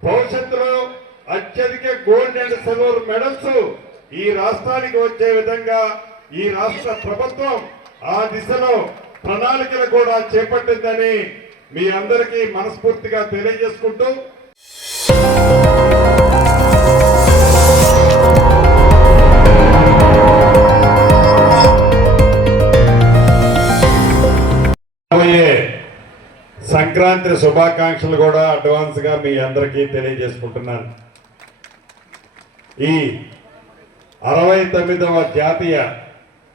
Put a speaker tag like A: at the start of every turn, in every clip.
A: భవిష్యత్తులో అత్యధిక gold and silver medals ఈ రాష్ట్రానికి వచ్చే విధంగా ఈ రాష్ట్ర ప్రభుత్వం ఆ దిశలో ప్రణాళికలు కూడా చేపట్టిందని మీ అందరికీ మనస్ఫూర్తిగా తెలియజేసుకుంటూ సంక్రాంతి శుభాకాంక్షలు కూడా అడ్వాన్స్గా మీ అందరికీ తెలియజేసుకుంటున్నాను. ఈ అరవై తొమ్మిదవ జాతీయ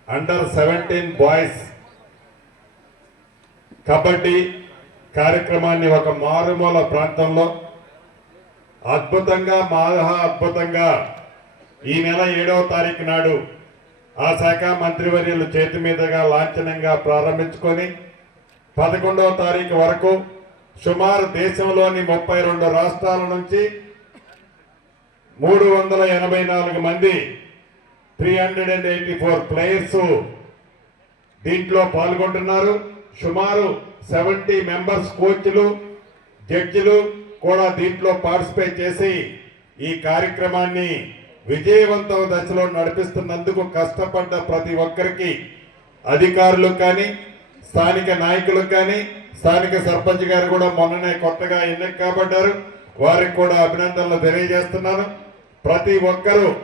A: అండర్ సెవెంటీన్ బాయ్స్ కబడ్డీ కార్యక్రమాన్ని ఒక మారుమూల ప్రాంతంలో అద్భుతంగా మహా అద్భుతంగా ఈ నెల ఏడవ తారీఖు నాడు ఆ శాఖ మంత్రివర్యులు చేతి మీదుగా లాంఛనంగా ప్రారంభించుకొని పదకొండవ తారీఖు వరకు సుమారు దేశంలోని ముప్పై రెండు రాష్ట్రాల నుంచి మూడు వందల ఎనభై నాలుగు మంది three hundred and eighty four players దీంట్లో పాల్గొంటున్నారు. సుమారు సెవెంటీ మెంబర్స్ కోచ్లు జడ్జిలు కూడా దీంట్లో పార్టిసిపేట్ చేసి ఈ కార్యక్రమాన్ని విజయవంతం దశలో నడిపిస్తున్నందుకు కష్టపడ్డ ప్రతి ఒక్కరికి అధికారులు కానీ స్థానిక నాయకులకు కానీ స్థానిక సర్పంచ్ గారు కూడా మొన్ననే కొత్తగా ఎన్నిక కాబడ్డారు. వారికి కూడా అభినందనలు తెలియజేస్తున్నాను. ప్రతి ఒక్కరూ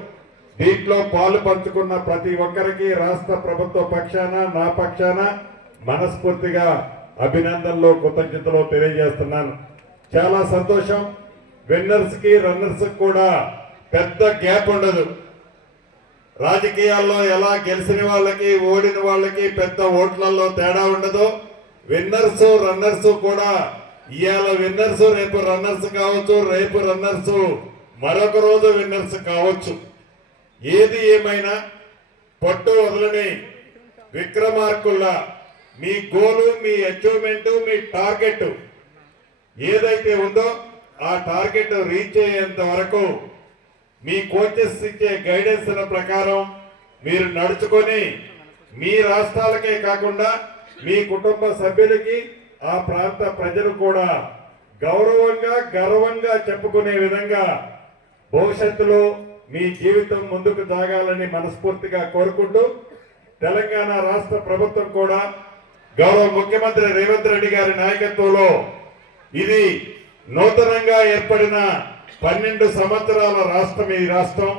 A: దీంట్లో పాలు పంచుకున్న ప్రతి ఒక్కరికి రాష్ట్ర ప్రభుత్వ పక్షాన నా పక్షాన మనస్ఫూర్తిగా అభినందనలు కృతజ్ఞతలు తెలియజేస్తున్నాను. చాలా సంతోషం. విన్నర్స్కి రన్నర్స్కి కూడా పెద్ద గ్యాప్ ఉండదు. రాజకీయాల్లో ఎలా గెలిచిన వాళ్ళకి ఓడిన వాళ్ళకి పెద్ద ఓట్లలో తేడా ఉండదు. విన్నర్స్ రన్నర్స్ కూడా ఇవాళ విన్నర్స్ రేపు రన్నర్స్ కావచ్చు రేపు రన్నర్స్ మరొక రోజు విన్నర్స్ కావచ్చు. ఏది ఏమైనా పట్టు వదలని విక్రమార్కుల్లా మీ గోలు మీ అచీవ్మెంట్ మీ టార్గెట్ ఏదైతే ఉందో ఆ టార్గెట్ రీచ్ అయ్యేంత వరకు మీ కోచెస్ ఇచ్చే గైడెన్స్ ప్రకారం మీరు నడుచుకొని మీ రాష్ట్రాలకే కాకుండా మీ కుటుంబ సభ్యులకి ఆ ప్రాంత ప్రజలు కూడా గౌరవంగా గర్వంగా చెప్పుకునే విధంగా భవిష్యత్తులో మీ జీవితం ముందుకు సాగాలని మనస్ఫూర్తిగా కోరుకుంటూ తెలంగాణ రాష్ట్ర ప్రభుత్వం కూడా గౌరవ ముఖ్యమంత్రి రేవంత్ రెడ్డి గారి నాయకత్వంలో ఇది నూతనంగా ఏర్పడిన పన్నెండు సంవత్సరాల రాష్ట్రం ఈ రాష్ట్రం.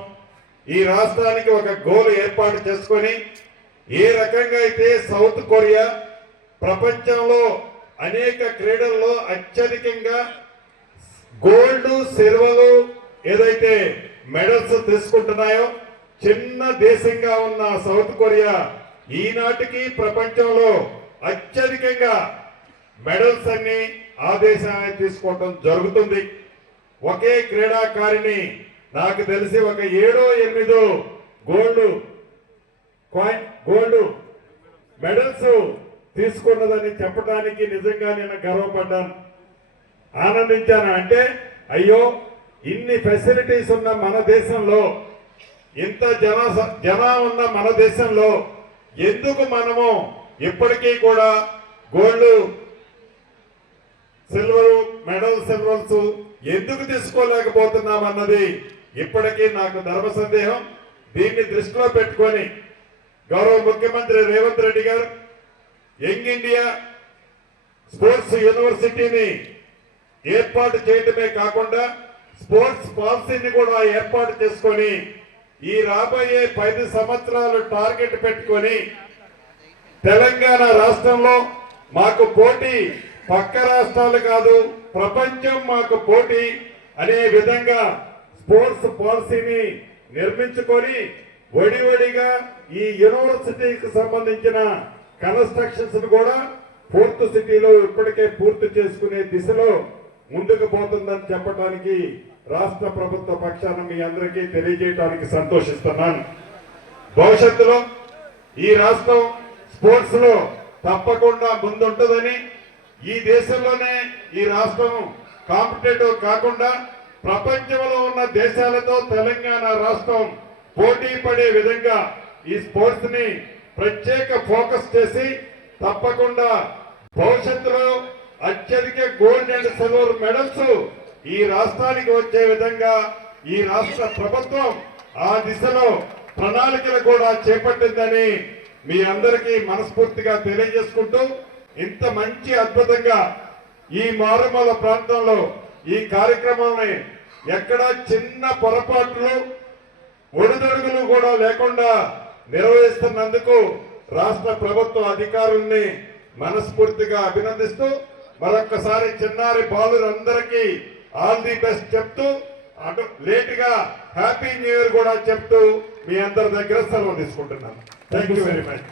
A: ఈ రాష్ట్రానికి ఒక గోల్ ఏర్పాటు చేసుకొని ఏ రకంగా అయితే సౌత్ కొరియా ప్రపంచంలో అనేక క్రీడల్లో అత్యధికంగా గోల్డ్ సిల్వర్ ఏదైతే మెడల్స్ తీసుకుంటున్నాయో చిన్న దేశంగా ఉన్న సౌత్ కొరియా ఈనాటికి ప్రపంచంలో అత్యధికంగా మెడల్స్ అన్ని ఆ దేశాన్ని తీసుకోవటం జరుగుతుంది. ఒకే క్రీడాకారిణి. నాకు తెలిసి ఒక ఏడో ఎనిమిదో గోల్డ్ కాయిన్ గోల్డ్ మెడల్స్ తీసుకున్నదని చెప్పడానికి నిజంగా నేను గర్వపడ్డాను. ఆనందించాను. అంటే అయ్యో ఇన్ని ఫెసిలిటీస్ ఉన్న మన దేశంలో ఇంత జన జనా ఉన్న మన దేశంలో ఎందుకు మనము ఇప్పటికీ కూడా గోల్డ్ సిల్వరు మెడల్ సిల్వర్స్ ఎందుకు తీసుకోలేకపోతున్నాం అన్నది ఇప్పటికీ నాకు ధర్మ సందేహం. దీన్ని దృష్టిలో పెట్టుకొని గౌరవ ముఖ్యమంత్రి రేవంత్ రెడ్డి గారు యంగ్ ఇండియా స్పోర్ట్స్ యూనివర్సిటీని ఏర్పాటు చేయడమే కాకుండా స్పోర్ట్స్ పాలసీని కూడా ఏర్పాటు చేసుకొని ఈ రాబోయే పది సంవత్సరాలు టార్గెట్ పెట్టుకొని తెలంగాణ రాష్ట్రంలో మాకు పోటీ పక్క రాష్ట్రాలు కాదు ప్రపంచం మాకు పోటీ అనే విధంగా స్పోర్ట్స్ పాలసీని నిర్మించుకొని వడివడిగా ఈ యూనివర్సిటీకి సంబంధించిన కన్స్ట్రక్షన్స్ కూడా ఫోర్త్ సిటీలో ఇప్పటికే పూర్తి చేసుకునే దిశలో ముందుకు పోతుందని చెప్పడానికి రాష్ట్ర ప్రభుత్వ పక్షాన మీ అందరికీ తెలియజేయడానికి సంతోషిస్తున్నాను. భవిష్యత్తులో ఈ రాష్ట్రం స్పోర్ట్స్లో తప్పకుండా ముందుంటుందని ఈ దేశంలోనే ఈ రాష్ట్రం కాంపిటేటివ్ కాకుండా ప్రపంచంలో ఉన్న దేశాలతో తెలంగాణ రాష్ట్రం పోటీ పడే విధంగా ఈ స్పోర్ట్స్ని ప్రత్యేక ఫోకస్ చేసి తప్పకుండా భవిష్యత్తులో అత్యధిక గోల్డ్ అండ్ సిల్వర్ మెడల్స్ ఈ రాష్ట్రానికి వచ్చే విధంగా ఈ రాష్ట్ర ప్రభుత్వం ఆ దిశలో ప్రణాళికలు కూడా చేపట్టిందని మీ అందరికీ మనస్ఫూర్తిగా తెలియజేసుకుంటూ ఇంత మంచి అద్భుతంగా ఈ మారుమూల ప్రాంతంలో ఈ కార్యక్రమాన్ని ఎక్కడ చిన్న పొరపాట్లు ఒడిదొడుగులు కూడా లేకుండా నిర్వహిస్తున్నందుకు రాష్ట్ర ప్రభుత్వ అధికారుల్ని మనస్ఫూర్తిగా అభినందిస్తూ మరొక్కసారి చిన్నారి బాలురందరికీ ఆల్ ది బెస్ట్ చెప్తూ అటు లేటుగా హ్యాపీ న్యూ ఇయర్ కూడా చెప్తూ మీ అందరి దగ్గర సెలవు తీసుకుంటున్నాను. Thank you very much